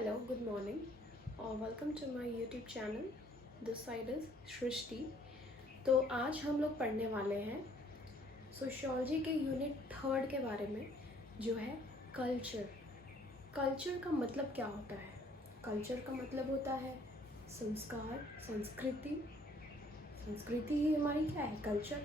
Hello, good morning. Welcome to my YouTube channel. This side is सृष्टि. तो आज हम लोग पढ़ने वाले हैं सोशियोलॉजी के यूनिट थर्ड के बारे में, जो है कल्चर. कल्चर का मतलब क्या होता है? कल्चर का मतलब होता है संस्कार, संस्कृति. संस्कृति ही हमारी क्या है? कल्चर.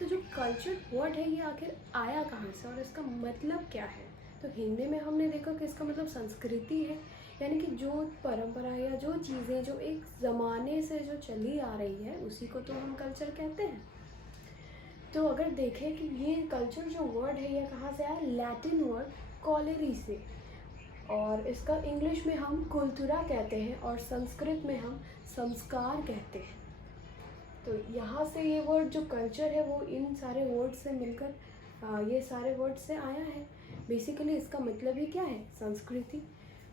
तो जो कल्चर वर्ड है ये आखिर आया कहाँ से और इसका मतलब क्या है? तो हिंदी में हमने देखा कि इसका मतलब संस्कृति है, यानी कि जो परंपरा या जो चीज़ें जो एक ज़माने से जो चली आ रही है उसी को तो हम कल्चर कहते हैं. तो अगर देखें कि ये कल्चर जो वर्ड है ये कहाँ से आया, लैटिन वर्ड कॉलेरी से, और इसका इंग्लिश में हम कुल्तुरा कहते हैं और संस्कृत में हम संस्कार कहते हैं. तो यहाँ से ये वर्ड जो कल्चर है वो इन सारे वर्ड से मिलकर ये सारे वर्ड से आया है. बेसिकली इसका मतलब ही क्या है? संस्कृति.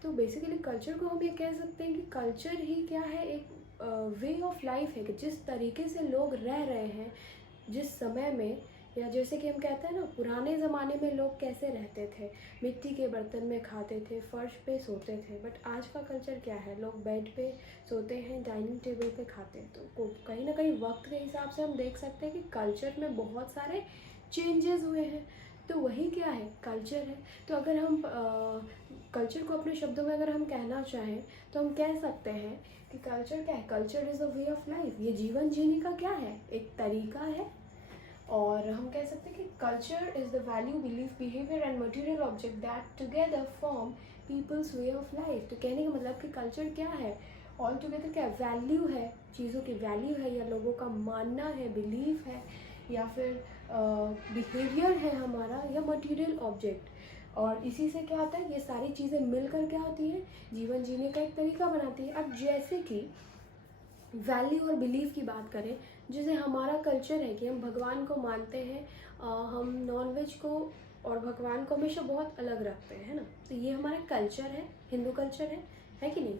तो बेसिकली कल्चर को हम ये कह सकते हैं कि कल्चर ही क्या है, एक वे ऑफ लाइफ है कि जिस तरीके से लोग रह रहे हैं जिस समय में, या जैसे कि हम कहते हैं ना, पुराने ज़माने में लोग कैसे रहते थे, मिट्टी के बर्तन में खाते थे, फर्श पे सोते थे. बट आज का कल्चर क्या है, लोग बेड पे सोते हैं, डाइनिंग टेबल पे खाते हैं. तो कहीं ना कहीं वक्त के हिसाब से हम देख सकते हैं कि कल्चर में बहुत सारे चेंजेस हुए हैं. तो वही क्या है, कल्चर है. तो अगर हम कल्चर को अपने शब्दों में अगर हम कहना चाहें तो हम कह सकते हैं कि कल्चर क्या है? Culture is a way of life. ये जीवन जीने का क्या है, एक तरीका है. और हम कह सकते हैं कि culture is the value, belief, behaviour and material object that together form people's way of life. तो कहने का मतलब कि कल्चर क्या है, ऑल टुगेदर क्या वैल्यू है, चीज़ों की वैल्यू है, या लोगों का मानना है, बिलीफ है, या फिर बिहेवियर है हमारा, या मटेरियल ऑब्जेक्ट. और इसी से क्या होता है, ये सारी चीज़ें मिलकर क्या होती है, जीवन जीने का एक तरीका बनाती है. अब जैसे कि वैल्यू और बिलीफ की बात करें, जैसे हमारा कल्चर है कि हम भगवान को मानते हैं, हम नॉनवेज को और भगवान को हमेशा बहुत अलग रखते हैं, है ना. तो ये हमारा कल्चर है, हिंदू कल्चर है कि नहीं.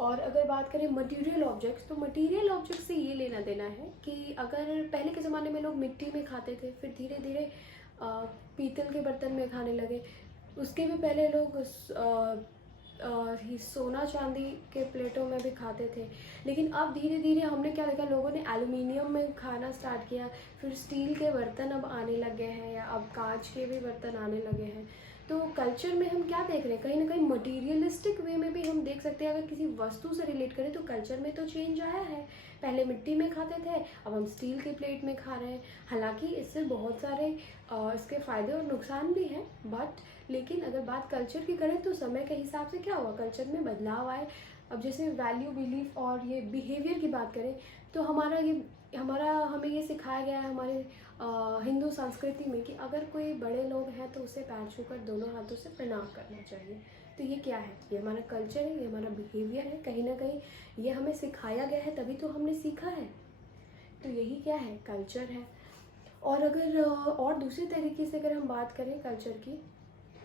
और अगर बात करें मटेरियल ऑब्जेक्ट्स, तो मटेरियल ऑब्जेक्ट से ये लेना देना है कि अगर पहले के ज़माने में लोग मिट्टी में खाते थे, फिर धीरे धीरे पीतल के बर्तन में खाने लगे. उसके भी पहले लोग ही सोना चांदी के प्लेटों में भी खाते थे. लेकिन अब धीरे धीरे हमने क्या देखा, लोगों ने एल्युमिनियम में खाना स्टार्ट किया, फिर स्टील के बर्तन अब आने लगे हैं, या अब कांच के भी बर्तन आने लगे हैं. तो कल्चर में हम क्या देख रहे हैं, कहीं ना कहीं मटीरियलिस्टिक वे में भी हम देख सकते हैं. अगर किसी वस्तु से रिलेट करें तो कल्चर में तो चेंज आया है. पहले मिट्टी में खाते थे, अब हम स्टील के प्लेट में खा रहे हैं. हालांकि इससे बहुत सारे इसके फ़ायदे और नुकसान भी हैं, बट लेकिन अगर बात कल्चर की करें तो समय के हिसाब से क्या हुआ, कल्चर में बदलाव आए. अब जैसे वैल्यू, बिलीफ और ये बिहेवियर की बात करें तो हमें ये सिखाया गया है हमारे हिंदू संस्कृति में कि अगर कोई बड़े लोग हैं तो उसे पैर छूकर दोनों हाथों से प्रणाम करना चाहिए. तो ये क्या है, ये हमारा कल्चर है, ये हमारा बिहेवियर है. कहीं ना कहीं ये हमें सिखाया गया है, तभी तो हमने सीखा है. तो यही क्या है, कल्चर है. और अगर और दूसरे तरीके से अगर हम बात करें कल्चर की,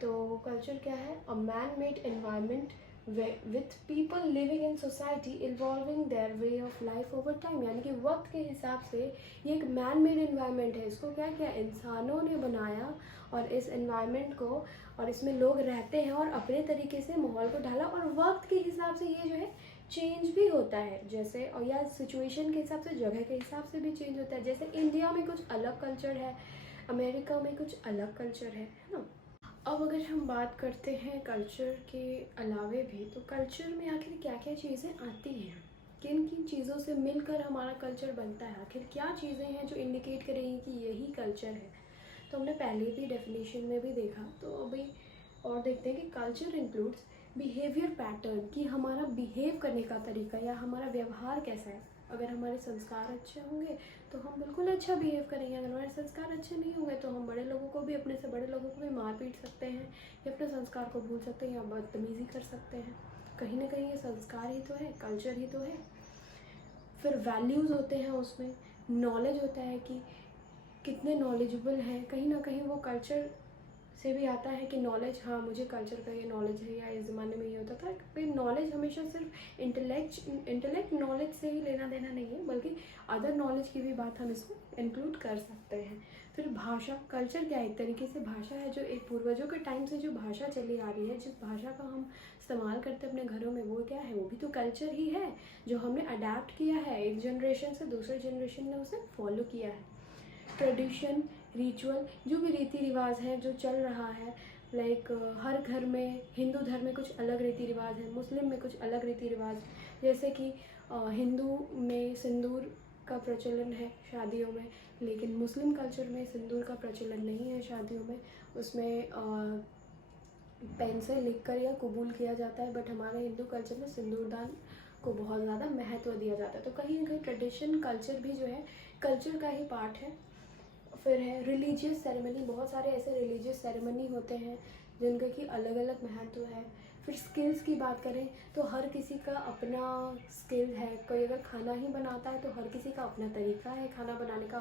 तो कल्चर क्या है, a man made environment with people living in society involving their way of life over time. यानी कि वक्त के हिसाब से ये एक मैन मेड एनवायरनमेंट है. इसको क्या किया, इंसानों ने बनाया, और इस एनवायरनमेंट को, और इसमें लोग रहते हैं और अपने तरीके से माहौल को ढाला. और वक्त के हिसाब से ये जो है चेंज भी होता है, जैसे, और या सिचुएशन के हिसाब से, जगह के हिसाब से भी चेंज होता है. जैसे इंडिया में कुछ अलग कल्चर है, अमेरिका में कुछ अलग कल्चर है ना. अब अगर हम बात करते हैं कल्चर के अलावे भी, तो कल्चर में आखिर क्या क्या चीज़ें आती हैं, किन किन चीज़ों से मिलकर हमारा कल्चर बनता है, आखिर क्या चीज़ें हैं जो इंडिकेट करेंगी कि यही कल्चर है. तो हमने पहले भी डेफिनेशन में भी देखा, तो अभी और देखते हैं कि कल्चर इंक्लूड्स बिहेवियर पैटर्न, कि हमारा बिहेव करने का तरीका या हमारा व्यवहार कैसा है. अगर हमारे संस्कार अच्छे होंगे तो हम बिल्कुल अच्छा बिहेव करेंगे. अगर हमारे संस्कार अच्छे नहीं होंगे तो हम बड़े लोगों को भी, अपने से बड़े लोगों को भी मार पीट सकते हैं, या अपने संस्कार को भूल सकते हैं, या बदतमीज़ी कर सकते हैं. कहीं ना कहीं ये संस्कार ही तो है, कल्चर ही तो है. फिर वैल्यूज़ होते हैं, उसमें नॉलेज होता है कि कितने नॉलेजेबल हैं. कहीं ना कहीं वो कल्चर से भी आता है कि नॉलेज, हाँ मुझे कल्चर का ये नॉलेज है, या इस ज़माने में ये होता था. भाई नॉलेज हमेशा सिर्फ इंटेलेक्ट नॉलेज से ही लेना देना नहीं है, बल्कि अदर नॉलेज की भी बात हम इसको इंक्लूड कर सकते हैं. फिर भाषा, कल्चर क्या है, एक तरीके से भाषा है, जो एक पूर्वजों के टाइम से जो भाषा चली आ रही है, जिस भाषा का हम इस्तेमाल करते हैं अपने घरों में, वो क्या है, वो भी तो कल्चर ही है जो हमने अडेप्ट किया है, एक जनरेशन से दूसरे जनरेशन ने उसे फॉलो किया है। ट्रेडिशन, रिचुअल, जो भी रीति रिवाज है जो चल रहा है, लाइक हर घर में, हिंदू धर्म में कुछ अलग रीति रिवाज है, मुस्लिम में कुछ अलग रीति रिवाज, जैसे कि हिंदू में सिंदूर का प्रचलन है शादियों में, लेकिन मुस्लिम कल्चर में सिंदूर का प्रचलन नहीं है शादियों में। उसमें पेन से लिखकर या कबूल किया जाता है, बट हमारे हिंदू कल्चर में सिंदूरदान को बहुत ज़्यादा महत्व दिया जाता है। तो कहीं ना कहीं ट्रेडिशन, कल्चर भी जो है कल्चर का ही पार्ट है। फिर है रिलीजियस सेरेमनी, बहुत सारे ऐसे रिलीजियस सेरेमनी होते हैं जिनके की अलग अलग महत्व है। फिर स्किल्स की बात करें तो हर किसी का अपना स्किल है, कोई अगर खाना ही बनाता है तो हर किसी का अपना तरीका है खाना बनाने का।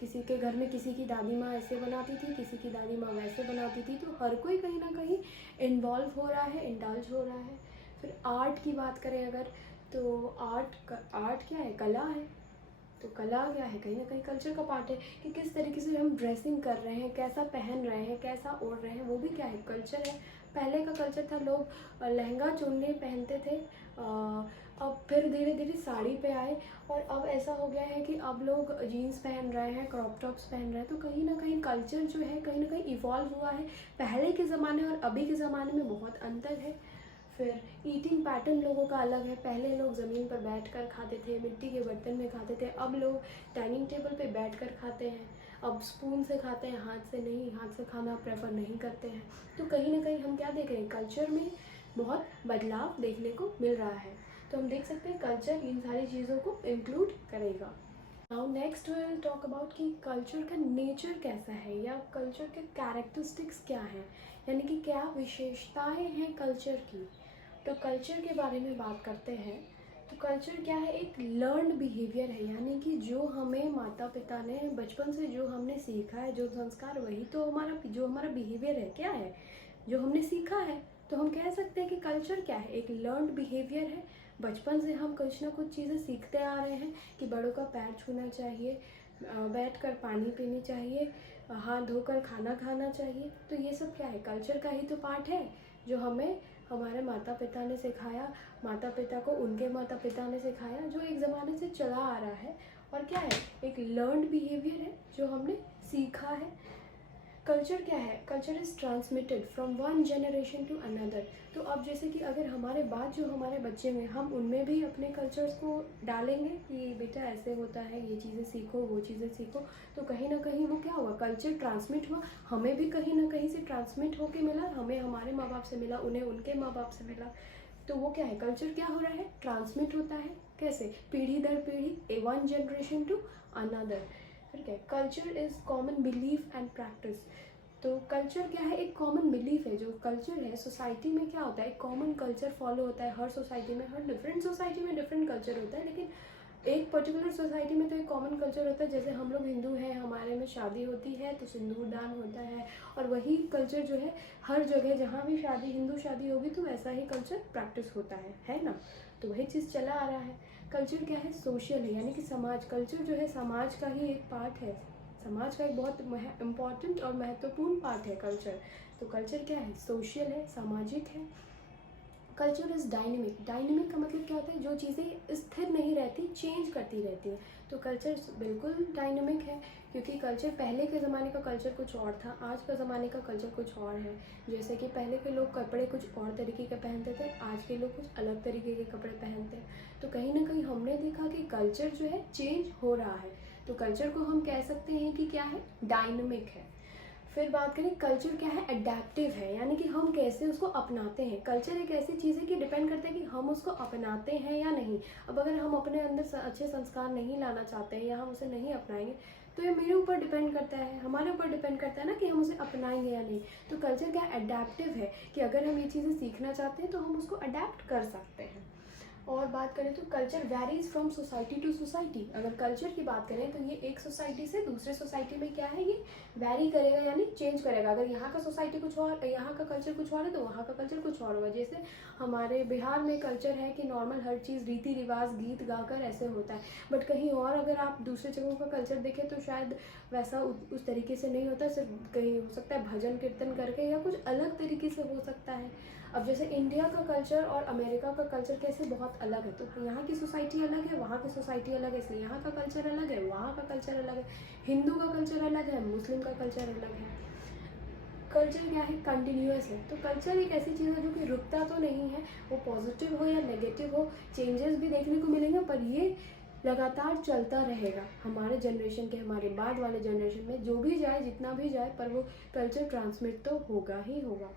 किसी के घर में किसी की दादी माँ ऐसे बनाती थी, किसी की दादी माँ वैसे बनाती थी, तो हर कोई कहीं ना कहीं इन्वॉल्व हो रहा है, इंडल्ज हो रहा है। फिर आर्ट की बात करें अगर, तो आर्ट क्या है, कला है। तो कला क्या है, कहीं ना कहीं कल्चर का पार्ट है कि किस तरीके से हम ड्रेसिंग कर रहे हैं, कैसा पहन रहे हैं, कैसा ओढ़ रहे हैं, वो भी क्या है, कल्चर है। पहले का कल्चर था लोग लहंगा चुन्नी पहनते थे, अब फिर धीरे धीरे साड़ी पे आए, और अब ऐसा हो गया है कि अब लोग जीन्स पहन रहे हैं, क्रॉप टॉप्स पहन रहे हैं। तो कहीं ना कहीं कल्चर जो है कहीं ना कहीं इवॉल्व हुआ है। पहले के ज़माने और अभी के ज़माने में बहुत अंतर है। फिर ईटिंग पैटर्न लोगों का अलग है। पहले लोग ज़मीन पर बैठकर खाते थे, मिट्टी के बर्तन में खाते थे, अब लोग डाइनिंग टेबल पे बैठकर खाते हैं। अब स्पून से खाते हैं, हाथ से नहीं, हाथ से खाना प्रेफर नहीं करते हैं। तो कहीं ना कहीं हम क्या देख रहे हैं, कल्चर में बहुत बदलाव देखने को मिल रहा है। तो हम देख सकते हैं कल्चर इन सारी चीज़ों को इंक्लूड करेगा। Now next we will talk about कि कल्चर का नेचर कैसा है, या कल्चर के कैरेक्टरिस्टिक्स क्या हैं, यानी कि क्या विशेषताएं हैं कल्चर की। तो कल्चर के बारे में बात करते हैं। तो कल्चर क्या है, एक लर्नड बिहेवियर है, यानी कि जो हमें माता पिता ने बचपन से जो हमने सीखा है, जो संस्कार, वही तो हमारा बिहेवियर है, क्या है, जो हमने सीखा है। तो हम कह सकते हैं कि कल्चर क्या है, एक लर्नड बिहेवियर है। बचपन से हम कुछ ना कुछ चीज़ें सीखते आ रहे हैं कि बड़ों का पैर छूना चाहिए, बैठकर पानी पीनी चाहिए, हाथ धोकर खाना खाना चाहिए। तो ये सब क्या है, कल्चर का ही तो पार्ट है, जो हमें हमारे माता पिता ने सिखाया, माता पिता को उनके माता पिता ने सिखाया, जो एक ज़माने से चला आ रहा है। और क्या है, एक लर्नड बिहेवियर है जो हमने सीखा है। कल्चर क्या है, culture is transmitted from one generation to another. तो अब जैसे कि अगर हमारे बाद जो हमारे बच्चे में, हम उनमें भी अपने कल्चर्स को डालेंगे कि बेटा ऐसे होता है, ये चीज़ें सीखो, वो चीज़ें सीखो, तो कहीं ना कहीं वो क्या हुआ, कल्चर ट्रांसमिट हुआ। हमें भी कहीं ना कहीं से ट्रांसमिट होके मिला, हमें हमारे माँ बाप से मिला, उन्हें उनके माँ बाप से मिला। तो वो क्या है, कल्चर क्या हो रहा है, ट्रांसमिट होता है। कैसे, पीढ़ी दर पीढ़ी, वन जनरेशन टू अनदर। फिर क्या है, culture is common belief and practice. तो कल्चर क्या है, एक कॉमन बिलीफ है। जो कल्चर है सोसाइटी में क्या होता है, एक कॉमन कल्चर फॉलो होता है हर सोसाइटी में, हर डिफरेंट सोसाइटी में डिफरेंट कल्चर होता है, लेकिन एक पर्टिकुलर सोसाइटी में तो एक कॉमन कल्चर होता है। जैसे हम लोग हिंदू हैं, हमारे में शादी होती है तो सिंदूर दान होता है, और वही कल्चर जो है हर जगह जहाँ भी शादी, हिंदू शादी होगी तो वैसा ही कल्चर प्रैक्टिस होता है ना। तो वही चीज़ चला आ रहा है। कल्चर क्या है, सोशल है, यानी कि समाज, कल्चर जो है समाज का ही एक पार्ट है, समाज का एक बहुत इम्पॉर्टेंट और महत्वपूर्ण पार्ट है कल्चर। तो कल्चर क्या है, सोशल है, सामाजिक है। Culture is dynamic. डायनेमिक का मतलब क्या होता है, जो चीज़ें स्थिर नहीं रहती, चेंज करती रहती हैं। तो कल्चर बिल्कुल डायनेमिक है, क्योंकि कल्चर, पहले के ज़माने का कल्चर कुछ और था, आज का ज़माने का कल्चर कुछ और है। जैसे कि पहले के लोग कपड़े कुछ और तरीके के पहनते थे, आज के लोग कुछ अलग तरीके के कपड़े पहनते हैं। तो कहीं ना कहीं हमने देखा कि कल्चर जो है चेंज हो रहा है। तो कल्चर को हम कह सकते हैं कि क्या है, डायनेमिक है। फिर बात करें, कल्चर क्या है, अडेप्टिव है, यानी कि हम कैसे उसको अपनाते हैं। कल्चर एक ऐसी चीज़ है कि डिपेंड करता है कि हम उसको अपनाते हैं या नहीं। अब अगर हम अपने अंदर अच्छे संस्कार नहीं लाना चाहते हैं या हम उसे नहीं अपनाएंगे, तो ये मेरे ऊपर डिपेंड करता है, हमारे ऊपर डिपेंड करता है ना कि हम उसे अपनाएंगे या नहीं। तो कल्चर क्या अडेप्टिव है कि अगर हम ये चीज़ें सीखना चाहते हैं तो हम उसको अडेप्ट कर सकते हैं। और बात करें तो culture varies from society to society. अगर कल्चर की बात करें तो ये एक सोसाइटी से दूसरे सोसाइटी में क्या है, ये वैरी करेगा, यानी चेंज करेगा। अगर यहाँ का सोसाइटी कुछ और, यहाँ का कल्चर कुछ और है, तो वहाँ का कल्चर कुछ और होगा। जैसे हमारे बिहार में कल्चर है कि नॉर्मल हर चीज़ रीति रिवाज गीत गाकर ऐसे होता है, बट कहीं और अगर आप दूसरे जगहों का कल्चर देखें तो शायद वैसा उस तरीके से नहीं होता। सिर्फ कहीं हो सकता है भजन कीर्तन करके, या कुछ अलग तरीके से हो सकता है। अब जैसे इंडिया का कल्चर और अमेरिका का कल्चर कैसे बहुत अलग है, तो यहाँ की सोसाइटी अलग है, वहाँ की सोसाइटी अलग है, इसलिए यहाँ का कल्चर अलग है, वहाँ का कल्चर अलग है, हिंदू का कल्चर अलग है, मुस्लिम का कल्चर अलग है। कल्चर क्या है, कंटिन्यूअस है। तो कल्चर एक ऐसी चीज़ है जो कि रुकता तो नहीं है, वो पॉजिटिव हो या नेगेटिव हो, चेंजेस भी देखने को मिलेंगे, पर ये लगातार चलता रहेगा। हमारे जनरेशन के, हमारे बाद वाले जनरेशन में जो भी जाए, जितना भी जाए, पर वो कल्चर ट्रांसमिट तो होगा ही होगा।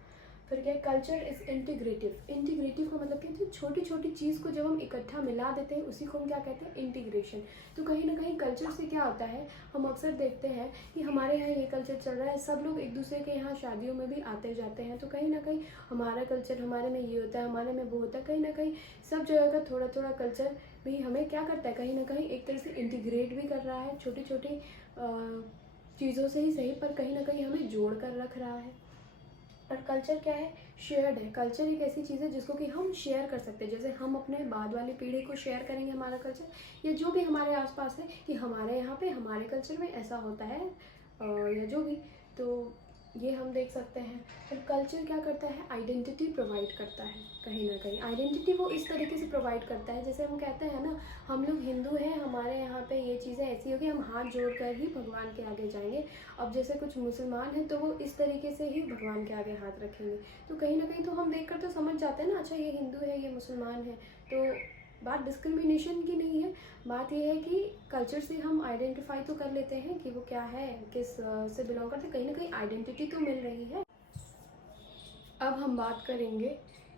फिर क्या, कल्चर इज़ इंटीग्रेटिव। इंटीग्रेटिव का मतलब क्या है, छोटी छोटी चीज़ को जब हम इकट्ठा मिला देते हैं उसी को हम क्या कहते हैं, इंटीग्रेशन। तो कहीं ना कहीं कल्चर से क्या होता है, हम अक्सर देखते हैं कि हमारे यहाँ ये कल्चर चल रहा है, सब लोग एक दूसरे के यहाँ शादियों में भी आते जाते हैं, तो कहीं ना कहीं हमारा कल्चर, हमारे में ये होता है, हमारे में वो होता है, कहीं ना कहीं सब जगह का थोड़ा थोड़ा कल्चर भी हमें क्या करता है, कहीं ना कहीं एक तरह से इंटीग्रेट भी कर रहा है, छोटी छोटी चीज़ों से ही सही, पर कहीं ना कहीं हमें जोड़ कर रख रहा है। और कल्चर क्या है, शेयर्ड है। कल्चर एक ऐसी चीज़ है जिसको कि हम शेयर कर सकते हैं, जैसे हम अपने बाद वाली पीढ़ी को शेयर करेंगे हमारा कल्चर, या जो भी हमारे आसपास है कि हमारे यहाँ पे हमारे कल्चर में ऐसा होता है, या जो भी, तो ये हम देख सकते हैं। और कल्चर क्या करता है, आइडेंटिटी प्रोवाइड करता है। कहीं ना कहीं आइडेंटिटी वो इस तरीके से प्रोवाइड करता है, जैसे हम कहते हैं ना, हम लोग हिंदू हैं, हमारे यहाँ पे ये चीज़ें ऐसी होगी, हम हाथ जोड़ कर ही भगवान के आगे जाएंगे। अब जैसे कुछ मुसलमान हैं तो वो इस तरीके से ही भगवान के आगे हाथ रखेंगे। तो कहीं ना कहीं तो हम देख कर तो समझ जाते हैं ना, अच्छा ये हिंदू है, ये मुसलमान है। तो बात डिस्क्रिमिनेशन की नहीं है, बात यह है कि कल्चर से हम आइडेंटिफाई तो कर लेते हैं कि वो क्या है, किस से बिलोंग करते हैं, कहीं ना कहीं आइडेंटिटी तो मिल रही है। अब हम बात करेंगे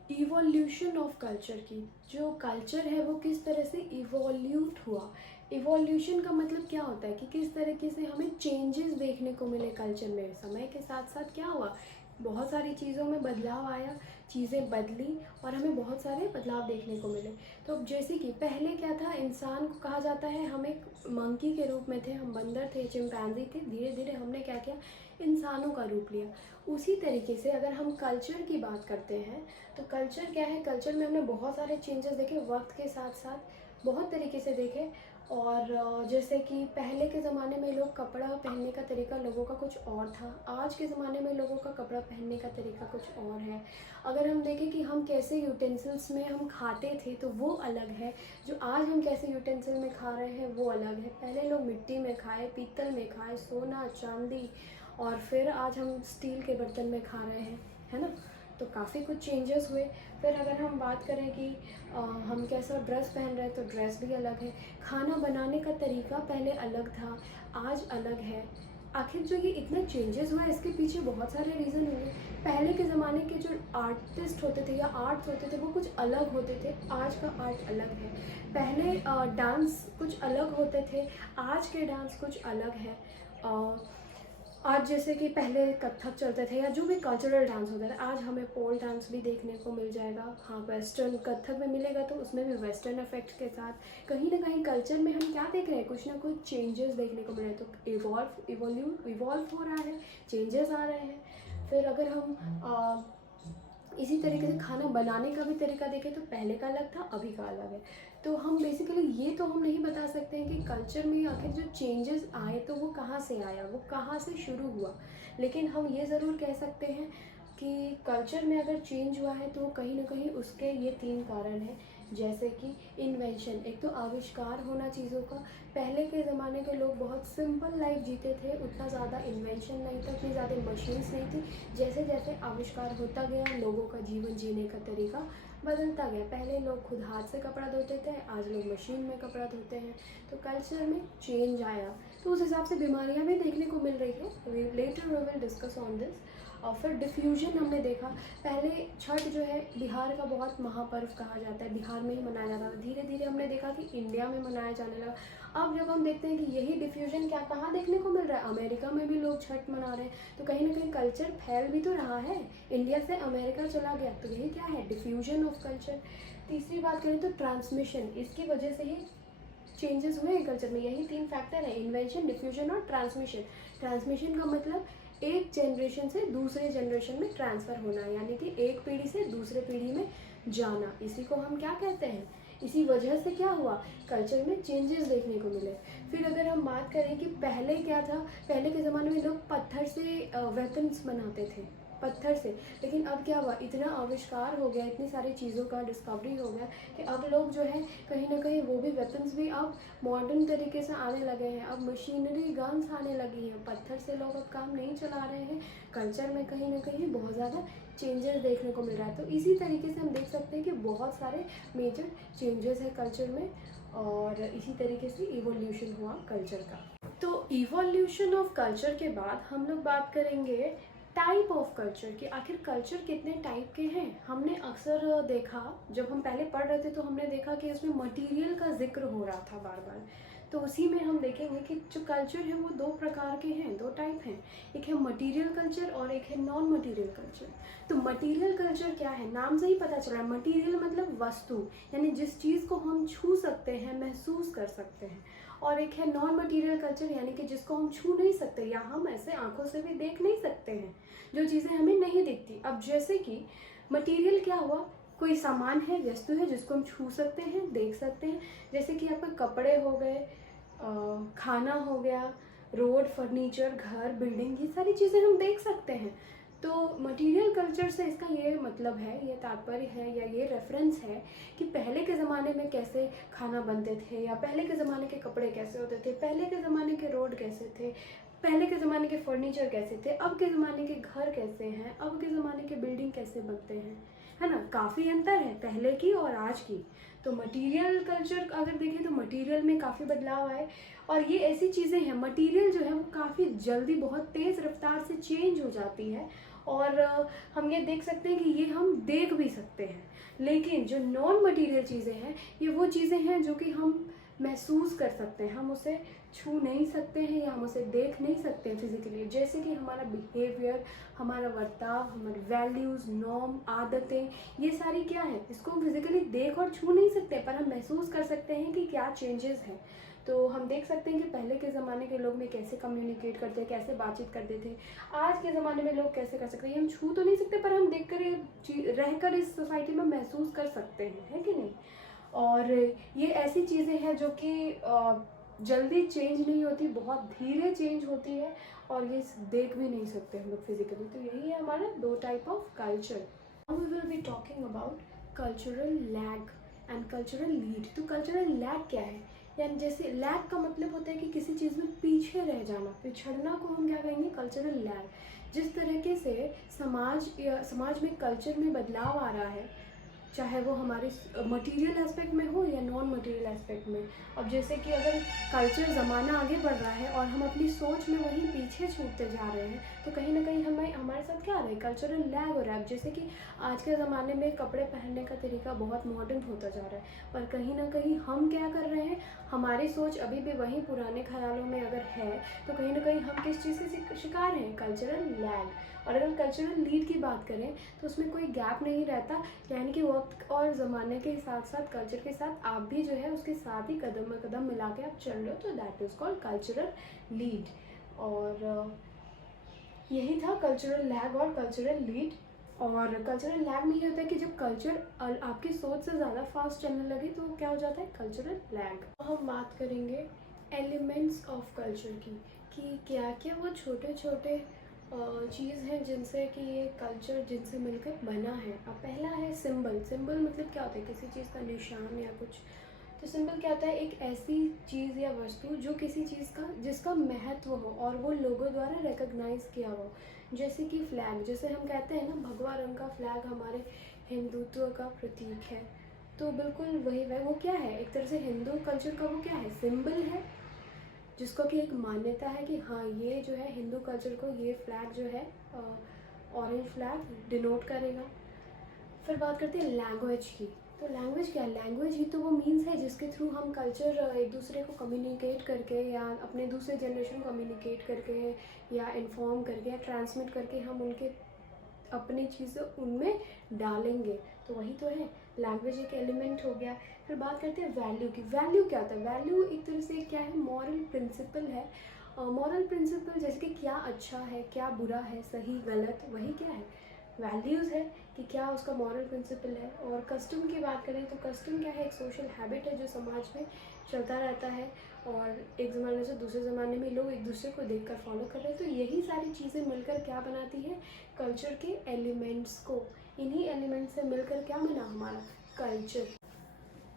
इवोल्यूशन ऑफ कल्चर की। जो कल्चर है वो किस तरह से इवोल्यूट हुआ। इवोल्यूशन का मतलब क्या होता है कि किस तरीके से हमें चेंजेस देखने को मिले कल्चर में, समय के साथ साथ क्या हुआ, बहुत सारी चीज़ों में बदलाव आया, चीज़ें बदली और हमें बहुत सारे बदलाव देखने को मिले। तो जैसे कि पहले क्या था, इंसान को कहा जाता है, हम एक मंकी के रूप में थे, हम बंदर थे, चिंपैंजी थे, धीरे धीरे हमने क्या किया, इंसानों का रूप लिया। उसी तरीके से अगर हम कल्चर की बात करते हैं तो कल्चर क्या है, कल्चर में हमने बहुत सारे चेंजेस देखे, वक्त के साथ साथ बहुत तरीके से देखे। और जैसे कि पहले के ज़माने में लोग कपड़ा पहनने का तरीका लोगों का कुछ और था, आज के ज़माने में लोगों का कपड़ा पहनने का तरीका कुछ और है। अगर हम देखें कि हम कैसे यूटेंसिल्स में हम खाते थे तो वो अलग है, जो आज हम कैसे यूटेंसिल में खा रहे हैं वो अलग है। पहले लोग मिट्टी में खाए, पीतल में खाए, सोना चांदी, और फिर आज हम स्टील के बर्तन में खा रहे हैं, है ना। तो काफ़ी कुछ चेंजेस हुए। फिर अगर हम बात करें कि हम कैसा ड्रेस पहन रहे हैं तो ड्रेस भी अलग है। खाना बनाने का तरीका पहले अलग था, आज अलग है। आखिर जो ये इतना चेंजेस हुआ है इसके पीछे बहुत सारे रीज़न होंगे। पहले के ज़माने के जो आर्टिस्ट होते थे या आर्ट्स होते थे वो कुछ अलग होते थे, आज का आर्ट अलग है। पहले डांस कुछ अलग होते थे, आज के डांस कुछ अलग है। आज जैसे कि पहले कथक चलते थे या जो भी कल्चरल डांस होता था, आज हमें पोल डांस भी देखने को मिल जाएगा। हाँ, वेस्टर्न कथक में मिलेगा तो उसमें भी वेस्टर्न इफेक्ट के साथ कहीं ना कहीं कल्चर में हम क्या देख रहे हैं, कुछ ना कुछ चेंजेस देखने को मिल रहे हैं। तो इवॉल्व हो रहा है, चेंजेस आ रहे हैं। फिर अगर हम इसी तरीके से खाना बनाने का भी तरीका देखें तो पहले का अलग था, अभी का अलग है। तो हम बेसिकली ये तो हम नहीं बता सकते हैं कि कल्चर में आखिर जो चेंजेस आए तो वो कहाँ से आया, वो कहाँ से शुरू हुआ। लेकिन हम ये ज़रूर कह सकते हैं कि कल्चर में अगर चेंज हुआ है तो कहीं ना कहीं उसके ये 3 कारण हैं। जैसे कि इन्वेंशन, एक तो आविष्कार होना चीज़ों का। पहले के ज़माने के लोग बहुत सिंपल लाइफ जीते थे, उतना ज़्यादा इन्वेंशन नहीं था, उतनी ज़्यादा मशीन्स नहीं थी। जैसे जैसे आविष्कार होता गया लोगों का जीवन जीने का तरीका बदलता गया। पहले लोग खुद हाथ से कपड़ा धोते थे, आज लोग मशीन में कपड़ा धोते हैं। तो कल्चर में चेंज आया, तो उस हिसाब से बीमारियां भी देखने को मिल रही है। Later we will discuss on this. और फिर डिफ्यूजन हमने देखा, पहले छठ जो है बिहार का बहुत महापर्व कहा जाता है, बिहार में ही मनाया जाता था। धीरे धीरे हमने देखा कि इंडिया में मनाया जाने लगा। अब जब हम देखते हैं कि यही डिफ्यूजन क्या कहाँ देखने को मिल रहा है, अमेरिका में भी लोग छठ मना रहे हैं। तो कहीं ना कहीं कल्चर फैल भी तो रहा है, इंडिया से अमेरिका चला गया, तो यही क्या है, डिफ्यूजन ऑफ कल्चर। तीसरी बात करें तो ट्रांसमिशन, इसकी वजह से ही चेंजेस हुए हैं कल्चर में। यही 3 फैक्टर है, इन्वेंशन, डिफ्यूजन और ट्रांसमिशन। ट्रांसमिशन का मतलब एक जनरेशन से दूसरे जनरेशन में ट्रांसफ़र होना, यानी कि एक पीढ़ी से दूसरे पीढ़ी में जाना, इसी को हम क्या कहते हैं। इसी वजह से क्या हुआ, कल्चर में चेंजेस देखने को मिले। फिर अगर हम बात करें कि पहले क्या था, पहले के ज़माने में लोग पत्थर से वेपन्स बनाते थे, पत्थर से। लेकिन अब क्या हुआ, इतना आविष्कार हो गया, इतनी सारी चीज़ों का डिस्कवरी हो गया कि अब लोग जो है कहीं ना कहीं वो भी वेपन्स भी अब मॉडर्न तरीके से आने लगे हैं। अब मशीनरी गन्स आने लगी हैं, पत्थर से लोग अब काम नहीं चला रहे हैं। कल्चर में कहीं ना कहीं बहुत ज़्यादा चेंजेस देखने को मिल रहा है। तो इसी तरीके से हम देख सकते हैं कि बहुत सारे मेजर चेंजेस हैं कल्चर में, और इसी तरीके से इवोल्यूशन हुआ कल्चर का। तो इवोल्यूशन ऑफ कल्चर के बाद हम लोग बात करेंगे टाइप ऑफ कल्चर की। आखिर कल्चर कितने टाइप के हैं। हमने अक्सर देखा, जब हम पहले पढ़ रहे थे तो हमने देखा कि इसमें मटेरियल का जिक्र हो रहा था बार बार। तो उसी में हम देखेंगे कि जो कल्चर है वो दो प्रकार के हैं, दो टाइप हैं। एक है मटेरियल कल्चर और एक है नॉन मटेरियल कल्चर। तो मटेरियल कल्चर क्या है, नाम से ही पता चल रहा है। मटेरियल मतलब वस्तु, यानी जिस चीज़ को हम छू सकते हैं, महसूस कर सकते हैं। और एक है नॉन मटेरियल कल्चर, यानी कि जिसको हम छू नहीं सकते या हम ऐसे आंखों से भी देख नहीं सकते हैं, जो चीज़ें हमें नहीं दिखती। अब जैसे कि मटेरियल क्या हुआ, कोई सामान है, वस्तु है जिसको हम छू सकते हैं, देख सकते हैं। जैसे कि आपके कपड़े हो गए, खाना हो गया, रोड, फर्नीचर, घर, बिल्डिंग, ये सारी चीज़ें हम देख सकते हैं। तो मटेरियल कल्चर से इसका ये मतलब है, ये तात्पर्य है या ये रेफरेंस है कि पहले के ज़माने में कैसे खाना बनते थे, या पहले के ज़माने के कपड़े कैसे होते थे, पहले के ज़माने के रोड कैसे थे, पहले के ज़माने के फर्नीचर कैसे थे, अब के ज़माने के घर कैसे हैं, अब के ज़माने के बिल्डिंग कैसे बनते हैं, है ना। काफ़ी अंतर है पहले की और आज की। तो मटेरियल कल्चर अगर देखें तो मटेरियल में काफ़ी बदलाव आए, और ये ऐसी चीज़ें हैं, मटेरियल जो है वो काफ़ी जल्दी, बहुत तेज़ रफ्तार से चेंज हो जाती है। और हम ये देख सकते हैं कि ये हम देख भी सकते हैं। लेकिन जो नॉन मटेरियल चीज़ें हैं, ये वो चीज़ें हैं जो कि हम महसूस कर सकते हैं, हम उसे छू नहीं सकते हैं या हम उसे देख नहीं सकते हैं फिजिकली। जैसे कि हमारा बिहेवियर, हमारा बर्ताव, हमारे वैल्यूज़, नॉर्म, आदतें, ये सारी क्या है, इसको हम फिजिकली देख और छू नहीं सकते, पर हम महसूस कर सकते हैं कि क्या चेंजेस हैं। तो हम देख सकते हैं कि पहले के ज़माने के लोग में कैसे कम्युनिकेट करते, कैसे बातचीत करते थे। आज के ज़माने में लोग कैसे कर सकते हैं, हम छू तो नहीं सकते, पर हम देख कर, रहकर इस सोसाइटी में महसूस कर सकते हैं, है कि नहीं। और ये ऐसी चीज़ें हैं जो कि जल्दी चेंज नहीं होती, बहुत धीरे चेंज होती है, और ये देख भी नहीं सकते हम लोग फिजिकली। तो यही है हमारा दो type of culture. Now we will be talking about cultural lag and cultural lead. तो कल्चरल लैग क्या है, यानी जैसे लैग का मतलब होता है कि किसी चीज़ में पीछे रह जाना, पिछड़ना को हम क्या कहेंगे, कल्चरल लैग। जिस तरीके से समाज में कल्चर में बदलाव आ रहा है, चाहे वो हमारे मटेरियल एस्पेक्ट में हो या नॉन मटेरियल एस्पेक्ट में। अब जैसे कि अगर कल्चर ज़माना आगे बढ़ रहा है और हम अपनी सोच में वहीं पीछे छूटते जा रहे हैं, तो कहीं ना कहीं हमारे साथ क्या आ रहा है, कल्चरल लैग हो रहा है। अब जैसे कि आज के ज़माने में कपड़े पहनने का तरीका बहुत मॉडर्न होता जा रहा है, पर कहीं ना कहीं हम क्या कर रहे हैं, हमारी सोच अभी भी वहीं पुराने ख्यालों में अगर है, तो कहीं ना कहीं हम किस चीज़ के शिकार हैं, कल्चरल लैग। और अगर कल्चरल लीड की बात करें तो उसमें कोई गैप नहीं रहता, यानी कि वक्त और ज़माने के साथ साथ, कल्चर के साथ आप भी जो है उसके साथ ही कदम में कदम मिला के आप चल रहे हो, तो that is called cultural lead. और यही था कल्चरल लैग और कल्चरल लीड। और कल्चरल लैग में ये होता है कि जब कल्चर आपकी सोच से ज़्यादा फास्ट चलने लगे तो क्या हो जाता है, कल्चरल लैग। हम बात करेंगे एलिमेंट्स ऑफ कल्चर की, कि क्या क्या वो छोटे छोटे चीज़ है जिनसे कि ये कल्चर जिनसे मिलकर बना है। अब पहला है सिंबल। सिंबल मतलब क्या होता है, किसी चीज़ का निशान या कुछ। तो सिंबल क्या होता है, एक ऐसी चीज़ या वस्तु जो किसी चीज़ का, जिसका महत्व हो और वो लोगों द्वारा रिकॉग्नाइज किया हो। जैसे कि फ्लैग, जैसे हम कहते हैं ना, भगवा रंग का फ्लैग हमारे हिंदुत्व का प्रतीक है। तो बिल्कुल वही वो क्या है, एक तरह से हिंदू कल्चर का वो क्या है, सिंबल है, जिसको कि एक मान्यता है कि हाँ ये जो है हिंदू कल्चर को, ये फ्लैग जो है ऑरेंज फ्लैग डिनोट करेगा। फिर बात करते हैं लैंग्वेज की। तो लैंग्वेज क्या है, लैंग्वेज ही तो वो मीन्स है जिसके थ्रू हम कल्चर एक दूसरे को कम्युनिकेट करके, या अपने दूसरे जनरेशन को कम्युनिकेट करके, या इन्फॉर्म करके, या ट्रांसमिट करके हम उनके अपनी चीज़ें उनमें डालेंगे। तो वही तो है, लैंग्वेज एक एलिमेंट हो गया। फिर बात करते हैं वैल्यू की। वैल्यू क्या होता है, वैल्यू एक तरह से क्या है, मॉरल प्रिंसिपल है। मॉरल प्रिंसिपल जैसे कि क्या अच्छा है, क्या बुरा है, सही गलत, वही क्या है, वैल्यूज़ है कि क्या उसका मॉरल प्रिंसिपल है। और कस्टम की बात करें तो कस्टम क्या है, एक सोशल हैबिट है जो समाज में चलता रहता है और एक ज़माने से दूसरे ज़माने में लोग एक दूसरे को देखकर फॉलो कर रहे हैं। तो यही सारी चीज़ें मिलकर क्या बनाती है, कल्चर के एलिमेंट्स को। इन्हीं एलिमेंट्स से मिलकर क्या बना हमारा कल्चर।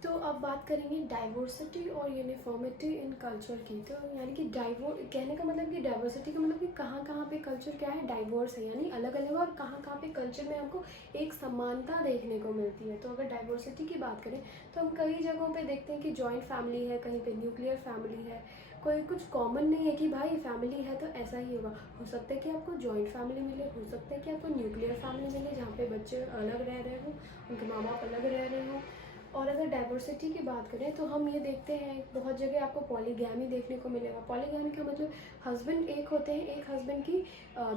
तो अब बात करेंगे डाइवर्सिटी और यूनिफॉर्मिटी इन कल्चर की। तो यानी कि कहने का मतलब कि डाइवर्सिटी का मतलब कि कहाँ कहाँ पे कल्चर क्या है, डाइवर्स है, यानी अलग अलग, और कहाँ कहाँ पे कल्चर में हमको एक समानता देखने को मिलती है। तो अगर डाइवर्सिटी की बात करें तो हम कई जगहों पे देखते हैं कि जॉइंट फैमिली है, कहीं पे न्यूक्लियर फैमिली है, कोई कुछ कॉमन नहीं है कि भाई फैमिली है तो ऐसा ही होगा। हो सकता है कि आपको जॉइंट फैमिली मिले, हो सकता है कि आपको न्यूक्लियर फैमिली मिले जहाँ पे बच्चे अलग रह रहे हों, उनके माँ बाप अलग रह रहे हों। और अगर डाइवर्सिटी की बात करें तो हम ये देखते हैं बहुत जगह आपको पॉलीगैमी देखने को मिलेगा। पॉलीगैमी का मतलब हस्बैंड एक होते हैं, एक हस्बैंड की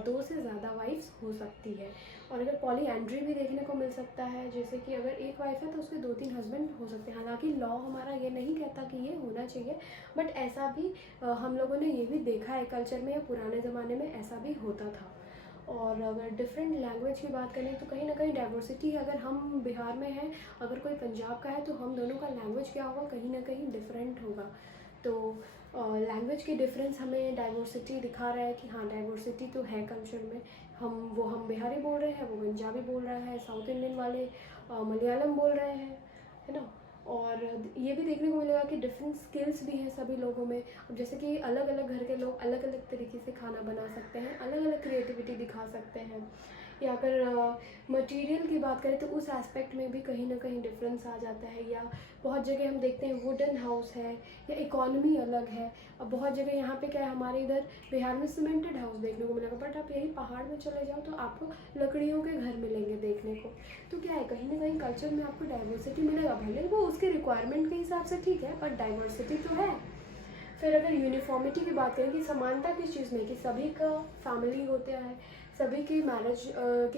2 से ज़्यादा वाइफ्स हो सकती है। और अगर पॉलीएंड्री भी देखने को मिल सकता है, जैसे कि अगर एक वाइफ है तो उसके 2-3 हस्बैंड हो सकते हैं। हालांकि लॉ हमारा ये नहीं कहता कि ये होना चाहिए, बट ऐसा भी हम लोगों ने ये भी देखा है कल्चर में, या पुराने ज़माने में ऐसा भी होता था। और अगर डिफरेंट लैंग्वेज की बात करें तो कहीं ना कहीं डाइवर्सिटी है। अगर हम बिहार में हैं, अगर कोई पंजाब का है, तो हम दोनों का लैंग्वेज क्या होगा, कहीं ना कहीं डिफरेंट होगा। तो लैंग्वेज के डिफरेंस हमें डाइवर्सिटी दिखा रहा है कि हाँ डाइवर्सिटी तो है कल्चर में। हम बिहारी बोल रहे हैं, वो पंजाबी बोल रहा है, साउथ इंडियन वाले मलयालम बोल रहे हैं, है ना। और ये भी देखने को मिलेगा कि डिफरेंट स्किल्स भी हैं सभी लोगों में। अब जैसे कि अलग अलग घर के लोग अलग अलग तरीके से खाना बना सकते हैं, अलग अलग क्रिएटिविटी दिखा सकते हैं। या अगर मटेरियल की बात करें तो उस एस्पेक्ट में भी कहीं ना कहीं डिफरेंस आ जाता है। या बहुत जगह हम देखते हैं वुडन हाउस है, या इकॉनमी अलग है। अब बहुत जगह यहाँ पे क्या है, हमारे इधर बिहार में सीमेंटेड हाउस देखने को मिलेगा, बट आप यही पहाड़ में चले जाओ तो आपको लकड़ियों के घर मिलेंगे देखने को। तो क्या है, कहीं ना कहीं कल्चर में आपको डाइवर्सिटी मिलेगा, भले वो उसके रिक्वायरमेंट के हिसाब से ठीक है, बट डाइवर्सिटी तो है। फिर अगर यूनिफॉर्मिटी की बात करें कि समानता किस चीज़ में, कि सभी का फैमिली होता है, सभी की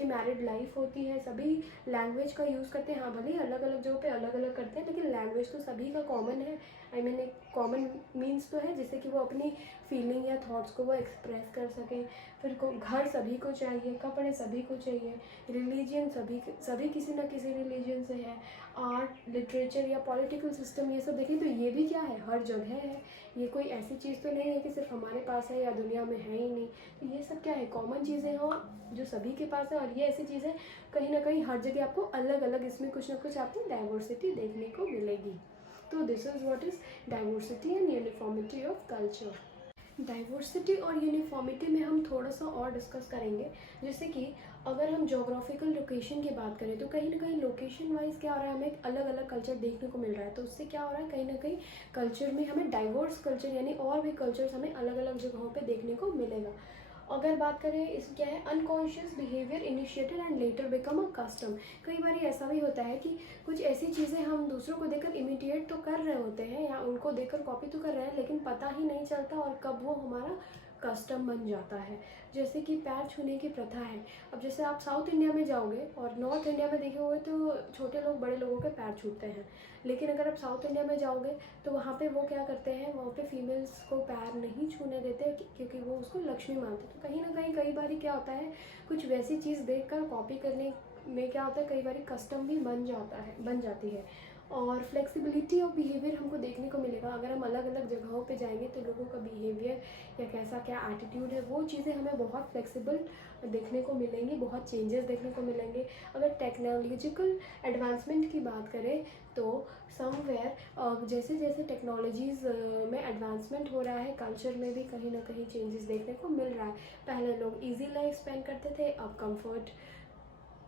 मैरिड लाइफ होती है, सभी लैंग्वेज का यूज़ करते हैं। हाँ भले ही अलग अलग जगह पे अलग अलग करते हैं, लेकिन लैंग्वेज तो सभी का कॉमन है। आई मीन एक कॉमन मीन्स तो है जिससे कि वो अपनी फीलिंग या थॉट्स को वो एक्सप्रेस कर सकें। फिर घर सभी को चाहिए, कपड़े सभी को चाहिए, रिलीजन सभी किसी ना किसी रिलीजन से है। आर्ट, लिटरेचर या पॉलिटिकल सिस्टम, ये सब देखें तो ये भी क्या है, हर जगह है। ये कोई ऐसी चीज़ तो नहीं है कि सिर्फ हमारे पास है या दुनिया में है ही नहीं। तो ये सब क्या है, कॉमन चीज़ें हो जो सभी के पास है। और ये ऐसी चीज़ें कहीं ना कहीं हर जगह आपको अलग अलग, इसमें कुछ ना कुछ आपको डाइवर्सिटी देखने को मिलेगी। तो this is what is diversity and uniformity of culture. Diversity और यूनिफॉर्मिटी में हम थोड़ा सा और डिस्कस करेंगे। जैसे कि अगर हम जोग्राफिकल लोकेशन की बात करें तो कहीं ना कहीं लोकेशन वाइज क्या हो रहा है, हमें एक अलग अलग कल्चर देखने को मिल रहा है। तो उससे क्या हो रहा है, कहीं ना कहीं कल्चर में हमें डाइवर्स कल्चर यानी और भी कल्चर्स हमें अलग अलग जगहों पे देखने को मिलेगा। अगर बात करें इस क्या है, unconscious behaviour initiated and later become a custom. कई बार ऐसा भी होता है कि कुछ ऐसी चीज़ें हम दूसरों को देखकर इमिटेट तो कर रहे होते हैं या उनको देखकर कॉपी तो कर रहे हैं, लेकिन पता ही नहीं चलता और कब वो हमारा कस्टम बन जाता है। जैसे कि पैर छूने की प्रथा है। अब जैसे आप साउथ इंडिया में जाओगे और नॉर्थ इंडिया में देखे हुए तो छोटे लोग बड़े लोगों के पैर छूते हैं, लेकिन अगर आप साउथ इंडिया में जाओगे तो वहाँ पे वो क्या करते हैं, वहाँ पे फीमेल्स को पैर नहीं छूने देते क्योंकि वो उसको लक्ष्मी मानते हैं। तो कहीं ना कहीं कई बार क्या होता है, कुछ वैसी चीज़ देखकर कॉपी करने में क्या होता है, कई बार कस्टम भी बन जाती है। और फ्लेक्सिबिलिटी ऑफ बिहेवियर हमको देखने को मिलेगा। अगर हम अलग अलग जगहों पे जाएंगे तो लोगों का बिहेवियर या कैसा क्या एटीट्यूड है, वो चीज़ें हमें बहुत फ्लेक्सिबल देखने को मिलेंगी, बहुत चेंजेस देखने को मिलेंगे। अगर टेक्नोलॉजिकल एडवांसमेंट की बात करें तो समवेयर जैसे जैसे टेक्नोलॉजीज़ में एडवांसमेंट हो रहा है, कल्चर में भी कहीं ना कहीं चेंजेस देखने को मिल रहा है। पहले लोग इजी लाइफ स्पेंड करते थे, अब कंफर्ट